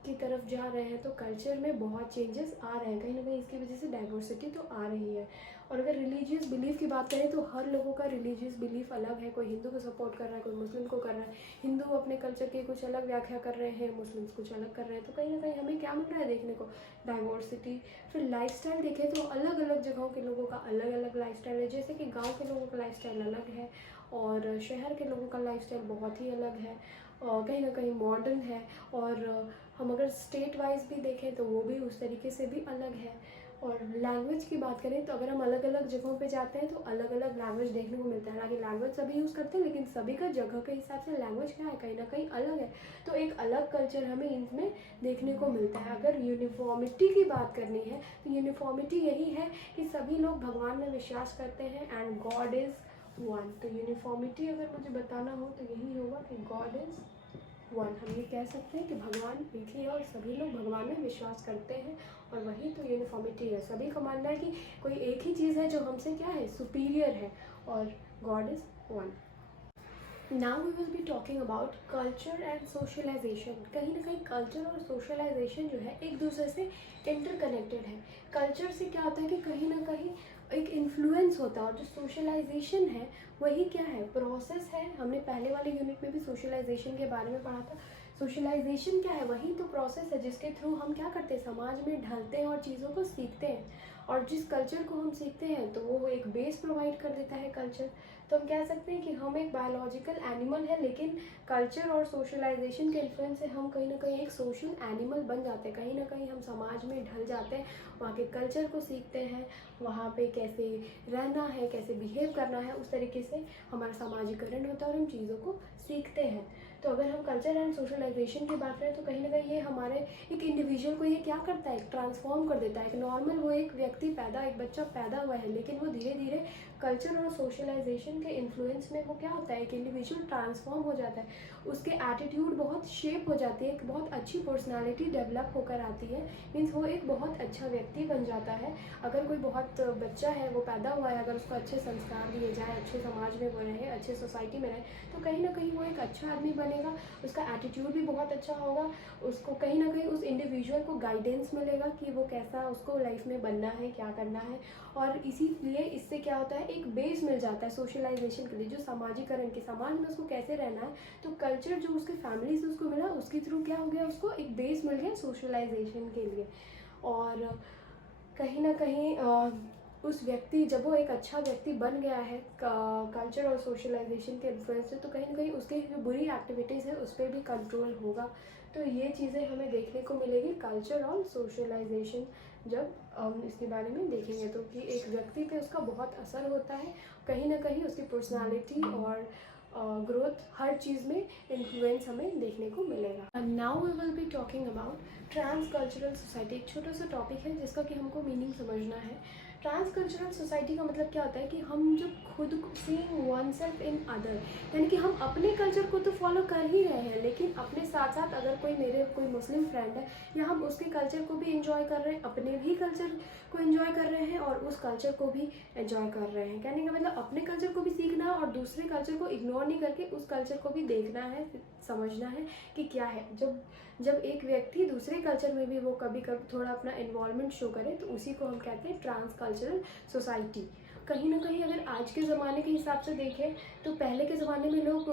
की तरफ जा रहे हैं। तो कल्चर में बहुत चेंजेस आ रहे हैं, कहीं ना कहीं इसकी वजह से डाइवर्सिटी तो आ रही है। और अगर रिलीजियस बिलीफ की बात करें तो हर लोगों का रिलीजियस बिलीफ अलग है। कोई हिंदू को सपोर्ट कर रहा है, कोई मुस्लिम को कर रहा है। हिंदू अपने कल्चर की कुछ अलग व्याख्या कर रहे हैं, मुस्लिम्स कुछ अलग कर रहे हैं। तो कहीं ना कहीं हमें क्या मिल रहा है देखने को, डाइवर्सिटी। फिर लाइफस्टाइल देखें तो अलग अलग जगहों के लोगों का अलग अलग लाइफस्टाइल है। जैसे कि गाँव के लोगों का लाइफस्टाइल अलग है और शहर के लोगों का लाइफस्टाइल बहुत ही अलग है, और कहीं ना कहीं मॉडर्न है। और हम अगर स्टेट वाइज भी देखें तो वो भी उस तरीके से भी अलग है। और लैंग्वेज की बात करें तो अगर हम अलग अलग जगहों पे जाते हैं तो अलग अलग लैंग्वेज देखने को मिलता है। हालांकि लैंग्वेज सभी यूज़ करते हैं लेकिन सभी का जगह के हिसाब से लैंग्वेज क्या है, कहीं ना कहीं अलग है। तो एक अलग कल्चर हमें इनमें देखने को मिलता है। अगर यूनिफॉर्मिटी की बात करनी है तो यूनिफॉर्मिटी यही है कि सभी लोग भगवान में विश्वास करते हैं एंड गॉड इज़ वन। तो यूनिफॉर्मिटी अगर मुझे बताना हो तो यही होगा कि गॉड इज़ वन। हम ये कह सकते हैं कि भगवान एक ही है और सभी लोग भगवान में विश्वास करते हैं, और वही तो यूनिफॉर्मिटी है। सभी का मानना है कि कोई एक ही चीज़ है जो हमसे क्या है, सुपीरियर है, और god is one. Now we will be talking about culture and socialisation. कहीं ना कहीं कल्चर और सोशलाइजेशन जो है एक दूसरे से इंटरकनेक्टेड है। कल्चर से क्या होता है कि कहीं ना कहीं एक इन्फ्लुएंस होता है, और जो सोशलाइजेशन है वही क्या है, प्रोसेस है। हमने पहले वाले यूनिट में भी सोशलाइजेशन के बारे में पढ़ा था। सोशलाइजेशन क्या है, वही तो प्रोसेस है जिसके थ्रू हम क्या करते हैं, समाज में ढलते हैं और चीज़ों को सीखते हैं। और जिस कल्चर को हम सीखते हैं तो वो एक बेस प्रोवाइड कर देता है कल्चर। तो हम कह सकते हैं कि हम एक बायोलॉजिकल एनिमल है, लेकिन कल्चर और सोशलाइजेशन के इन्फ्लुएंस से हम कहीं ना कहीं एक सोशल एनिमल बन जाते हैं। कहीं ना कहीं हम समाज में ढल जाते हैं, वहाँ के कल्चर को सीखते हैं, वहाँ पे कैसे रहना है, कैसे बिहेव करना है, उस तरीके से हमारा सामाजिकरण होता है और हम चीज़ों को सीखते हैं। तो अगर हम कल्चर एंड सोशलाइजेशन की बात करें तो कहीं ना कहीं ये हमारे एक इंडिविजुअल को ये क्या करता है, ट्रांसफॉर्म कर देता है। एक नॉर्मल वो एक व्यक्ति एक बच्चा पैदा हुआ है, लेकिन वो धीरे धीरे कल्चर और सोशलाइजेशन के इन्फ्लुएंस में वो क्या होता है, एक इंडिविजुअल ट्रांसफॉर्म हो जाता है। उसके एटीट्यूड बहुत शेप हो जाती है, एक बहुत अच्छी पर्सनालिटी डेवलप होकर आती है। मीन्स वो एक बहुत अच्छा व्यक्ति बन जाता है। अगर कोई बहुत बच्चा है, वो पैदा हुआ है, अगर उसको अच्छे संस्कार दिए जाए, अच्छे समाज में वो रहे, अच्छे सोसाइटी में रहे, तो कहीं ना कहीं वो एक अच्छा आदमी बनेगा। उसका एटीट्यूड भी बहुत अच्छा होगा। उसको कहीं ना कहीं उस इंडिविजुअल को गाइडेंस मिलेगा कि वो कैसा उसको लाइफ में बनना है, क्या करना है। और इसीलिए इससे क्या होता है, एक बेस मिल जाता है सोशलाइजेशन के लिए, जो सामाजिकरण के समाज में उसको कैसे रहना है। तो कल्चर जो उसके फैमिली से उसको मिला, उसके थ्रू क्या हो गया, उसको एक बेस मिल गया सोशलाइजेशन के लिए। और कहीं ना कहीं उस व्यक्ति, जब वो एक अच्छा व्यक्ति बन गया है कल्चर और सोशलाइजेशन के इन्फ्लुएंस से, तो कहीं ना कहीं उसकी जो बुरी एक्टिविटीज़ है उस पर भी कंट्रोल होगा। तो ये चीज़ें हमें देखने को मिलेगी कल्चर और सोशलाइजेशन जब हम इसके बारे में देखेंगे। तो कि एक व्यक्ति पे उसका बहुत असर होता है, कहीं ना कहीं उसकी पर्सनालिटी और ग्रोथ, हर चीज़ में इन्फ्लुएंस हमें देखने को मिलेगा। Now we will be talking about transcultural society. एक छोटा सा टॉपिक है जिसका कि हमको मीनिंग समझना है। ट्रांस कल्चरल सोसाइटी का मतलब क्या होता है कि हम जो खुद seeing one self in other, यानी कि हम अपने कल्चर को तो फॉलो कर ही रहे हैं, लेकिन अपने साथ साथ अगर कोई मुस्लिम फ्रेंड है, या हम उसके कल्चर को भी इंजॉय कर रहे हैं, अपने भी कल्चर को एंजॉय कर रहे हैं और उस कल्चर को भी एंजॉय कर रहे हैं। कहने का मतलब अपने कल्चर को भी सीखना है और दूसरे कल्चर को इग्नोर नहीं करके उस कल्चर को भी देखना है, समझना है कि क्या है। जब एक व्यक्ति दूसरे कल्चर में भी वो कभी कभी थोड़ा अपना इन्वॉल्वमेंट शो करे, तो उसी को हम कहते हैं ट्रांस कल्चरल सोसाइटी। कहीं ना कहीं अगर आज के ज़माने के हिसाब से देखें तो पहले के ज़माने में लोग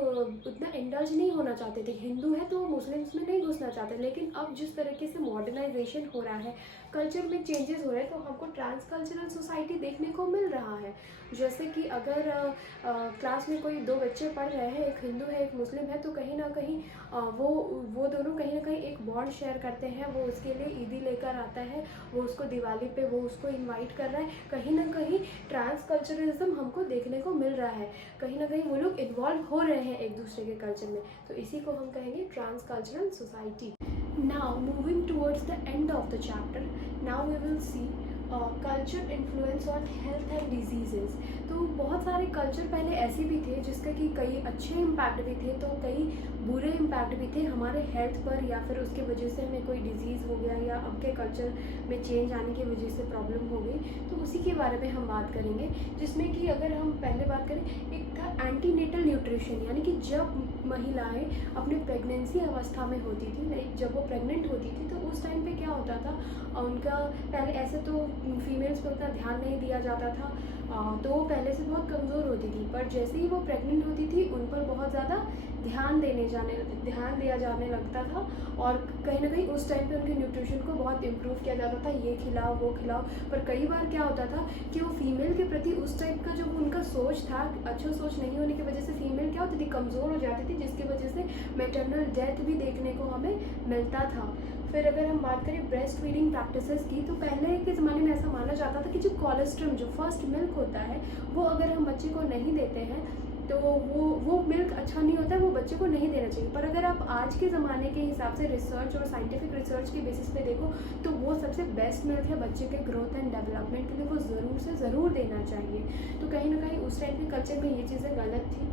उतना इंडल्ज नहीं होना चाहते थे। हिंदू है तो वो मुस्लिम्स में नहीं घुसना चाहते, लेकिन अब जिस तरीके से मॉडर्नाइजेशन हो रहा है, कल्चर में चेंजेस हो रहे हैं, तो हमको ट्रांस कल्चरल सोसाइटी देखने को मिल रहा है। जैसे कि अगर क्लास में कोई दो बच्चे पढ़ रहे हैं, एक हिंदू है एक मुस्लिम है, तो कहीं ना कहीं वो दोनों कहीं ना कहीं एक बॉन्ड शेयर करते हैं। वो उसके लिए ईदी लेकर आता है, वो उसको दिवाली पे वो उसको इनवाइट कर रहा है। कहीं ना कहीं ट्रांस कल्चरलिज्म हमको देखने को मिल रहा है, कहीं ना कहीं वो लोग इन्वॉल्व हो रहे हैं एक दूसरे के कल्चर में। तो इसी को हम कहेंगे transcultural society. Now moving towards the end of the chapter, now we will see culture influence on health and diseases. तो बहुत सारे कल्चर पहले ऐसे भी थे जिसके कि कई अच्छे इम्पैक्ट भी थे, तो कई बुरे इम्पैक्ट भी थे हमारे हेल्थ पर, या फिर उसके वजह से हमें कोई डिजीज़ हो गया, या अब के कल्चर में चेंज आने की वजह से प्रॉब्लम हो गई। तो उसी के बारे में हम बात करेंगे, जिसमें कि अगर हम पहले बात करें, एक था एंटीनेटल न्यूट्रिशन, यानी कि जब महिलाएं अपने प्रेगनेंसी अवस्था में होती थी, जब वो प्रेग्नेंट होती थी, तो उस टाइम पे क्या होता था, उनका पहले ऐसे तो फीमेल्स पर उतना ध्यान नहीं दिया जाता था, तो वो पहले से बहुत कमज़ोर होती थी। पर जैसे ही वो प्रेग्नेंट होती थी, उन पर बहुत ज़्यादा ध्यान दिया जाने लगता था, और कहीं ना कहीं उस टाइम पे उनके न्यूट्रिशन को बहुत इम्प्रूव किया जाता था, ये खिलाओ वो खिलाओ। पर कई बार क्या होता था कि वो फीमेल के प्रति उस टाइप का जो उनका सोच था, अच्छा सोच नहीं होने की वजह से फीमेल क्या होती थी, कमज़ोर हो जाती थी, जिसकी वजह से मैटरनल डेथ भी देखने को हमें मिलता था। फिर अगर हम बात करें ब्रेस्ट फीडिंग प्रैक्टिसेस की, तो पहले के ज़माने में ऐसा माना जाता था कि जो कोलेस्ट्रम, जो फर्स्ट मिल्क होता है, वो अगर हम बच्चे को नहीं देते हैं तो वो मिल्क अच्छा नहीं होता है, वो बच्चे को नहीं देना चाहिए। पर अगर आप आज के ज़माने के हिसाब से रिसर्च और साइंटिफिक रिसर्च के बेसिस पे देखो तो वो सबसे बेस्ट मिल्क है बच्चे के ग्रोथ एंड डेवलपमेंट के लिए, वो ज़रूर से ज़रूर देना चाहिए। तो कहीं ना कहीं उस टाइम के कल्चर में ये चीज़ें गलत थी।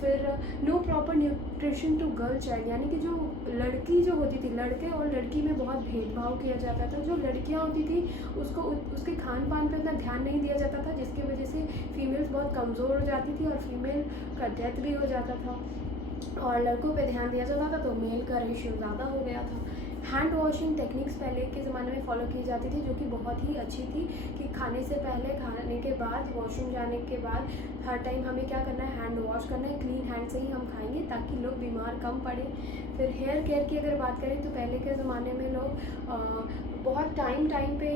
फिर no proper nutrition to girl child, यानी कि जो लड़की जो होती थी, लड़के और लड़की में बहुत भेदभाव किया जाता था। जो लड़कियां होती थी उसको उसके खान पान पे उतना ध्यान नहीं दिया जाता था, जिसकी वजह से फीमेल्स बहुत कमज़ोर हो जाती थी और फीमेल का डेथ भी हो जाता था। और लड़कों पे ध्यान दिया जाता था तो मेल का रेशियो ज़्यादा हो गया था। हैंड वॉशिंग टेक्निक्स पहले के ज़माने में फॉलो की जाती थी, जो कि बहुत ही अच्छी थी कि खाने से पहले, खाने के बाद, वॉशरूम जाने के बाद हर टाइम हमें क्या करना है, हैंड वॉश करना है। क्लीन हैंड से ही हम खाएंगे ताकि लोग बीमार कम पड़े। फिर हेयर केयर की अगर बात करें तो पहले के ज़माने में लोग बहुत टाइम पे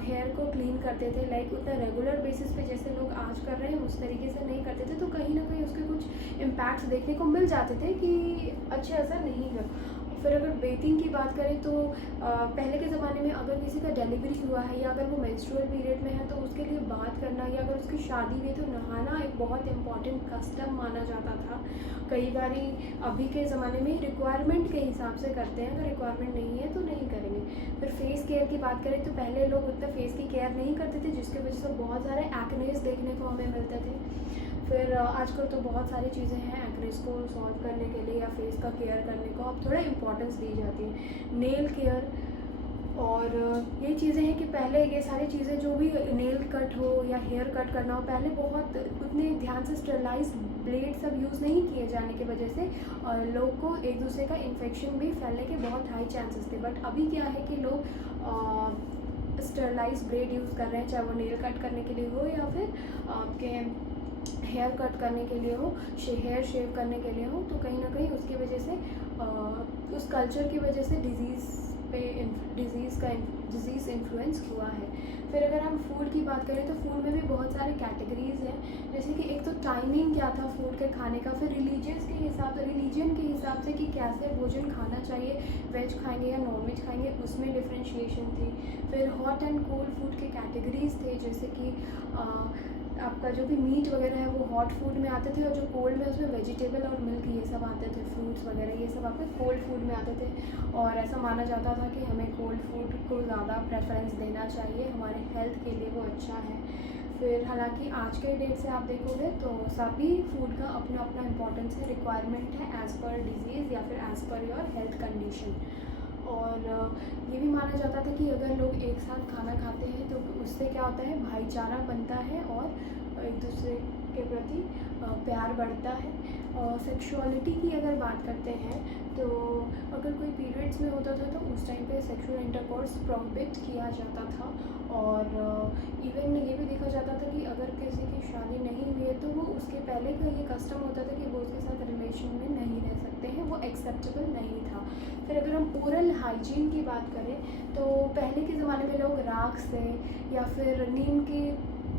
हेयर को क्लीन करते थे, लाइक उतना रेगुलर बेसिस पे जैसे लोग आज कर रहे हैं उस तरीके से नहीं करते थे। तो कहीं ना कहीं उसके कुछ इम्पैक्ट्स देखने को मिल जाते थे कि अच्छे असर नहीं है। फिर अगर बेथिंग की बात करें तो पहले के ज़माने में अगर किसी का डिलीवरी हुआ है या अगर वो मेंस्ट्रुअल पीरियड में है तो उसके लिए बात करना, या अगर उसकी शादी हुई तो नहाना एक बहुत इंपॉर्टेंट कस्टम माना जाता था। कई बार अभी के ज़माने में रिक्वायरमेंट के हिसाब से करते हैं, अगर रिक्वायरमेंट नहीं है तो नहीं करेंगे। फिर फेस केयर की बात करें तो पहले लोग उतना फेस की केयर नहीं करते थे, जिसकी वजह से बहुत सारे एक्नेस देखने को हमें मिलते थे। फिर आजकल तो बहुत सारी चीज़ें हैं एक्नेस को सॉल्व करने के लिए या फेस का केयर करने को अब थोड़ा इम्पोर्टेंस दी जाती है। नेल केयर और ये चीज़ें हैं कि पहले ये सारी चीज़ें जो भी नेल कट हो या हेयर कट करना हो, पहले बहुत उतने ध्यान से स्टरलाइज ब्लेड सब यूज़ नहीं किए जाने की वजह से और लोग को एक दूसरे का इन्फेक्शन भी फैलने के बहुत हाई चांसेस थे। बट अभी क्या है कि लोग स्टरलाइज ब्लेड यूज़ कर रहे हैं, चाहे वो नेल कट करने के लिए हो या फिर आपके हेयर कट करने के लिए हो, हेयर शेव करने के लिए हो। तो कहीं ना कहीं उसकी वजह से उस कल्चर की वजह से डिज़ीज़ इन्फ्लुएंस हुआ है। फिर अगर हम फूड की बात करें तो फूड में भी बहुत सारे कैटेगरीज़ हैं, जैसे कि एक तो टाइमिंग क्या था फूड के खाने का, फिर रिलीजन के हिसाब से कि कैसे भोजन खाना चाहिए, वेज खाएंगे या नॉन वेज खाएंगे, उसमें डिफ्रेंशिएशन थी। फिर हॉट एंड कोल्ड फूड के कैटेगरीज थे, जैसे कि आपका जो भी मीट वगैरह है वो हॉट फूड में आते थे और जो कोल्ड में उसमें वेजिटेबल और मिल्क ये सब आते थे, फ्रूट्स वगैरह ये सब आपके कोल्ड फूड में आते थे। और ऐसा माना जाता था कि हमें कोल्ड फूड को ज़्यादा प्रेफरेंस देना चाहिए, हमारे हेल्थ के लिए वो अच्छा है। फिर हालांकि आज के डेट से आप देखोगे तो सभी फूड का अपना अपना इम्पोर्टेंस है, रिक्वायरमेंट है एज़ पर डिजीज़ या फिर as per your health condition. और ये भी माना जाता था कि अगर लोग एक साथ खाना खाते हैं तो उससे क्या होता है, भाईचारा बनता है और एक दूसरे के प्रति प्यार बढ़ता है। और सेक्सुअलिटी की अगर बात करते हैं तो अगर कोई पीरियड्स में होता था तो उस टाइम पे सेक्सुअल इंटरकोर्स प्रोहिबिट किया जाता था। और इवन ये भी देखा जाता था कि अगर किसी की शादी नहीं हुई है तो वो उसके पहले का ये कस्टम होता था कि वो उसके साथ रिलेशन में नहीं रह सकते हैं, वो एक्सेप्टेबल नहीं था। फिर अगर हम ओरल हाइजीन की बात करें तो पहले के ज़माने में लोग राख से या फिर नीम के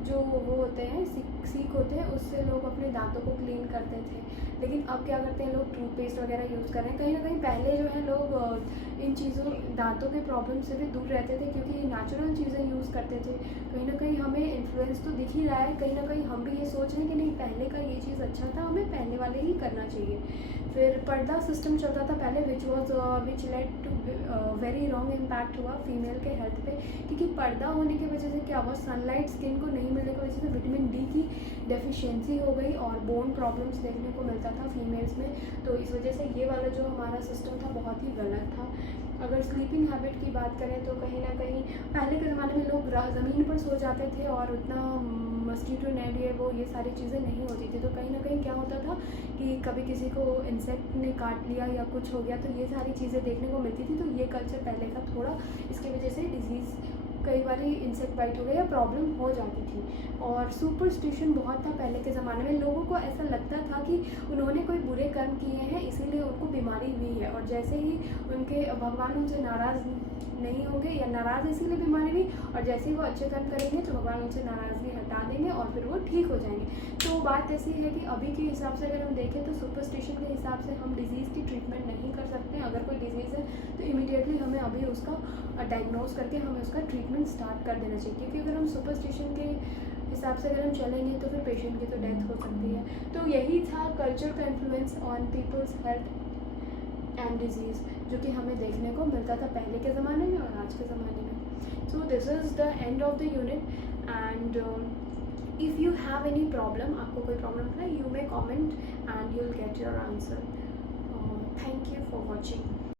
जो वो होते हैं सीख होते हैं उससे लोग अपने दांतों को क्लीन करते थे। लेकिन अब क्या करते हैं, लोग टूथपेस्ट वगैरह यूज़ कर रहे हैं। कहीं ना कहीं पहले जो है लोग इन चीज़ों दांतों के प्रॉब्लम से भी दूर रहते थे क्योंकि नेचुरल चीज़ें यूज़ करते थे। कहीं ना कहीं हमें इन्फ्लुएंस तो दिख ही रहा है, कहीं ना कहीं हम भी ये सोच रहे हैं कि नहीं पहले का ये चीज़ अच्छा था, हमें पहले वाले ही करना चाहिए। फिर पर्दा सिस्टम चलता था पहले which led to very wrong impact हुआ फीमेल के हेल्थ पे, क्योंकि पर्दा होने की वजह से क्या हुआ, सनलाइट स्किन को नहीं मिलने की वजह से विटामिन डी की डेफिशिएंसी हो गई और बोन प्रॉब्लम्स देखने को मिलता था फीमेल्स में। तो इस वजह से ये वाला जो हमारा सिस्टम था बहुत ही गलत था। अगर स्लीपिंग हैबिट की बात करें तो कहीं ना कहीं पहले के ज़माने में लोग ज़मीन पर सो जाते थे और उतना मस्कीटो नेट ये सारी चीज़ें नहीं होती थी। तो कहीं ना कहीं क्या होता था कि कभी किसी को इंसेक्ट ने काट लिया या कुछ हो गया तो ये सारी चीज़ें देखने को मिलती थी। तो ये कल्चर पहले का थोड़ा, इसकी वजह से डिजीज़ कई बार इंसेक्ट बाइट हो गया या प्रॉब्लम हो जाती थी। और सुपरस्टिशन बहुत था पहले के ज़माने में, लोगों को ऐसा लगता था कि उन्होंने कोई बुरे कर्म किए हैं इसीलिए उनको बीमारी हुई है और जैसे ही उनके भगवान उनसे नाराज़ नहीं होंगे या नाराज़ इसीलिए बीमारी नहीं, और जैसे ही वो अच्छे कर्म करेंगे तो भगवान उनसे नाराज़गी हटा देंगे और फिर वो ठीक हो जाएंगे। तो बात ऐसी है कि अभी के हिसाब से अगर हम देखें तो सुपरस्टिशन के हिसाब से हम डिज़ीज़ की ट्रीटमेंट नहीं कर सकते। अगर कोई डिज़ीज़ है तो इमीडिएटली हमें अभी उसका डायग्नोज करके हमें उसका ट्रीटमेंट स्टार्ट कर देना चाहिए, क्योंकि अगर हम सुपरस्टिशन के हिसाब से अगर हम चलेंगे तो फिर पेशेंट की तो डेथ हो सकती है। तो यही था कल्चर का influence on people's health and disease, जो कि हमें देखने को मिलता था पहले के ज़माने में और आज के ज़माने में। So this is the end of the unit and if you have any problem, आपको कोई प्रॉब्लम है, you may comment and you will get your answer. Thank you for watching.